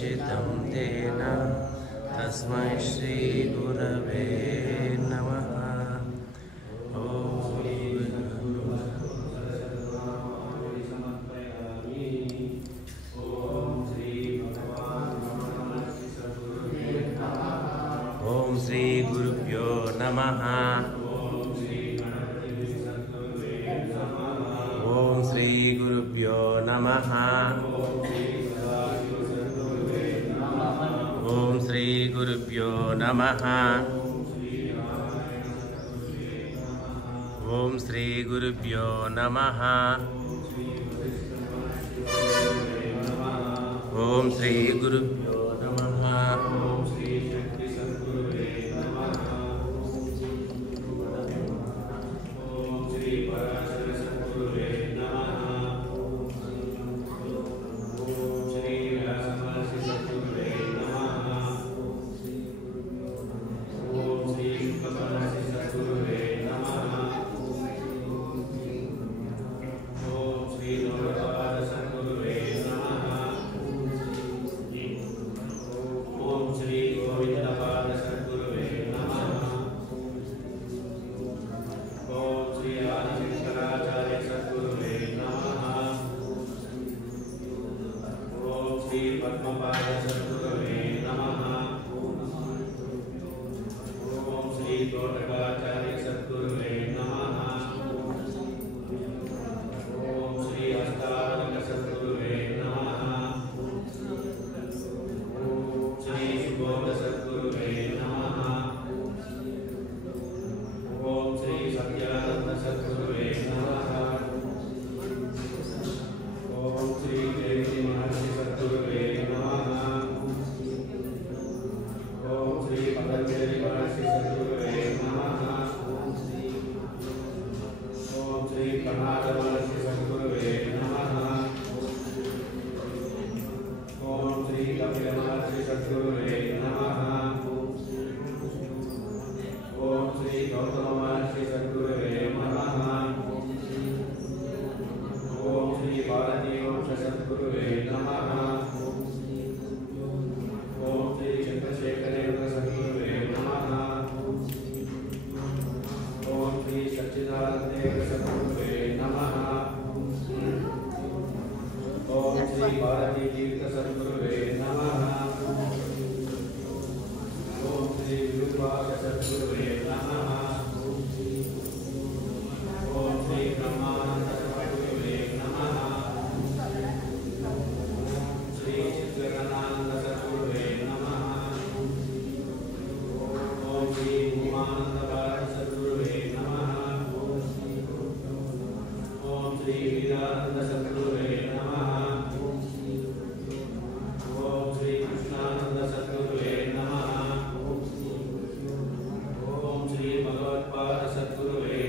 दर्शितं तेन तस्मै श्रीगुरवे नमः। ओम श्री गुरुभ्यो नमः। ओम श्री गुरुभ्यो नमः। ओम श्री गुरुभ्यो नमः। ओम श्री गुरुभ्यो नमः। ओम श्री गुरुभ्यो नमः। ओम श्री गुरुभ्यो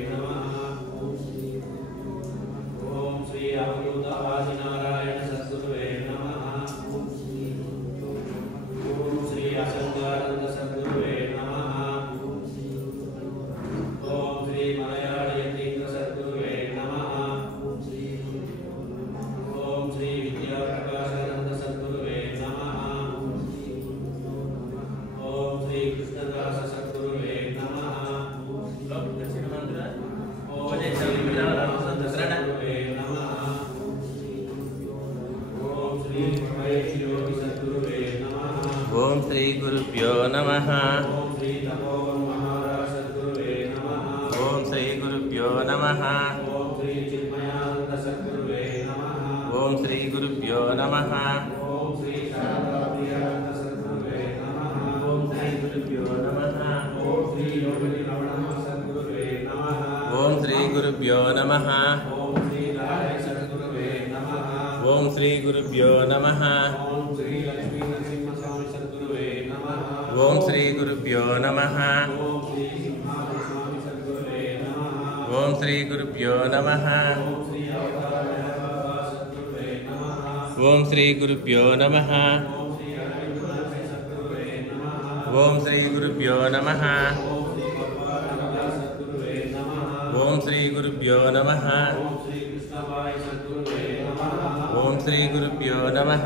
नमः। ओम श्री गुरुभ्यो नमः। ओम श्री गुरुभ्यो नमः। ओम श्री गुरुभ्यो नमः। ओम श्री गुरुभ्यो नमः। ओम श्री गुरुभ्यो नमः। ओम श्री गुरुभ्यो नमः। ओम श्री गुरुभ्यो नमः। ओम श्री गुरुभ्यो नमः। ओम श्री गुरुभ्यो नमः। ओम श्री गुरुभ्यो नमः। ओम श्री गुरुभ्यो नमः।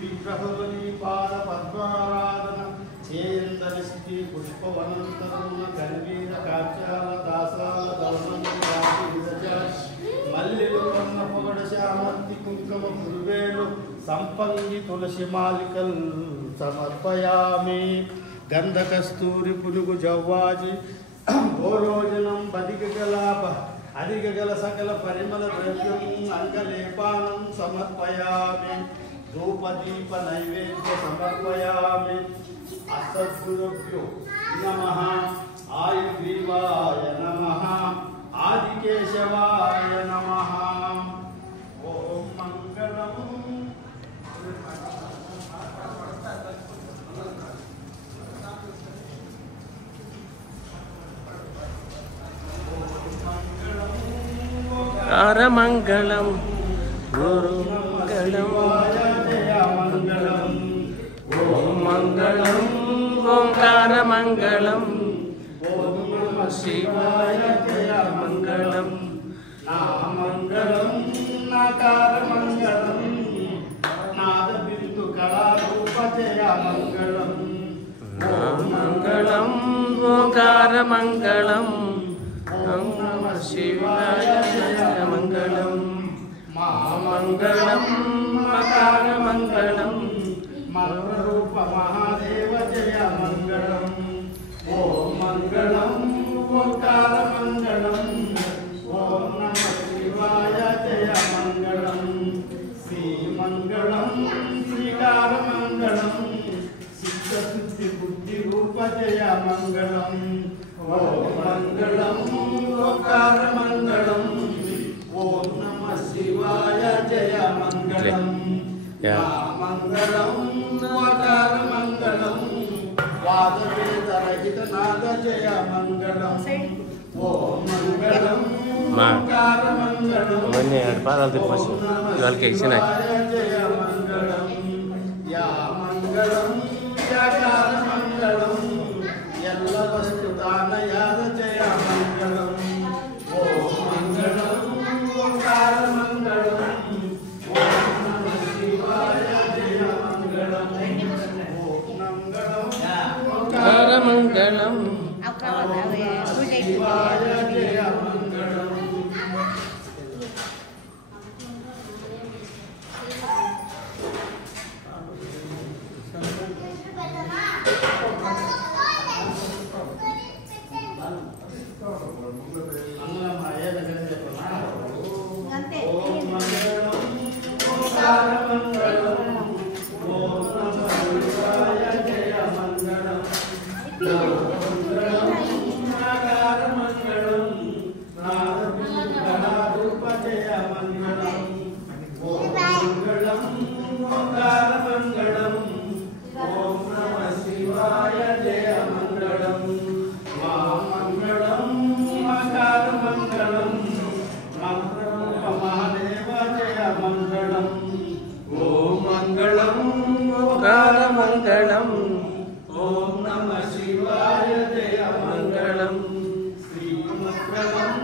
విగ్రహవలి పాద పద్మారాధన చేయందని స్థితి పుష్పవనంతరమున కన్వీర కాచాల దాసాల మల్లెలు కన్న పొగడ శామంతి కుంకుమ పురువేలు సంపంగి తులసి మాలికల్ సమర్పయామి గంధ కస్తూరి పులుగు జవ్వాజి భోరోజనం అధిక గల సకల పరిమళ ద్రవ్యం అంగలేపానం సమర్పయామి ధూపదీప నైవేద్య సమర్పయామి అసద్గురుభ్యో నమః ఆయుర్గ్రీవాయ నమః ఆదికేశవాయ నమః ఓం మంగళం మంగళం గురు మంగళం ఓం మంగళం ఓంకార మంగళం ఓం నమః శివాయ జయ మంగళం నా మంగళం నాకార మంగళం నాద బిందు కళారూప జయ మంగళం నా మంగళం ఓంకార మంగళం ఓం నమః శివాయ జయ మంగళం మా మంగళం మకార మంగళం మంగళరూప మహాదేవ జయ మంగళం ఓం మంగళం ఓంకార మంగళం ఓం నమః శివాయ జయ మంగళం శ్రీ మంగళం శ్రీకార మంగళం సిద్ధశుద్ధి బుద్ధి రూప జయ మంగళం ఓం మంగళం ఓంకార మంగళం ఓం నమః శివాయ జయ మంగళం మంగళం ఓంకార మంగళం వాదవేదరహిత నాద జయ మంగళం ఓం మంగళం ఓంకార మంగళం అవన్నీ పాదాలు తిప్పచ్చు వాళ్ళకి ఇచ్చిన జయ మంగళం యా మంగళం యాకార మంగళం ఎల్ల వస్తు దానయాద జయ మంగళం ఓం మంగళం ఓంకార మంగళం ఓం నమః శివాయ జయ మంగళం ఓం మంగళం ఓంకార మంగళం శివాయ జయ మంగళం మంగళం ఓం నమః శివాయ జయ మంగళం శ్రీ మంగళం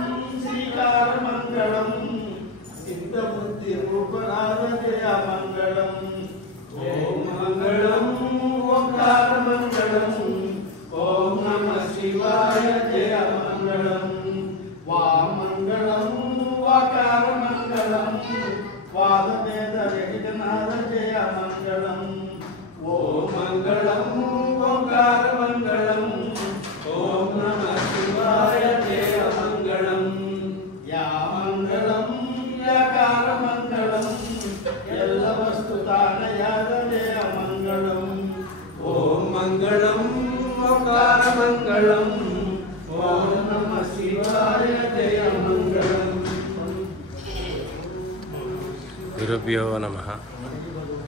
శ్రీకార మంగళం సిద్ధబుద్ధి రూపనాద జయ మంగళం ఓం మంగళం ఓంకార మంగళం ఓం నమః శివాయ జయ మంగళం వామంగళం వాకార మంగళం వాదవేద రహితనాద జయ మంగళం ఓం మంగళం ఓంకార మంగళం ఓం నమః శివాయ జయ మంగళం యా మంగళం యాకార మంగళం ఎల్ల వస్తు తానయాద జయ మంగళం ఓం మంగళం ఓంకార మంగళం ఓం నమః శివాయ జయ మంగళం గురుభ్యో నమః.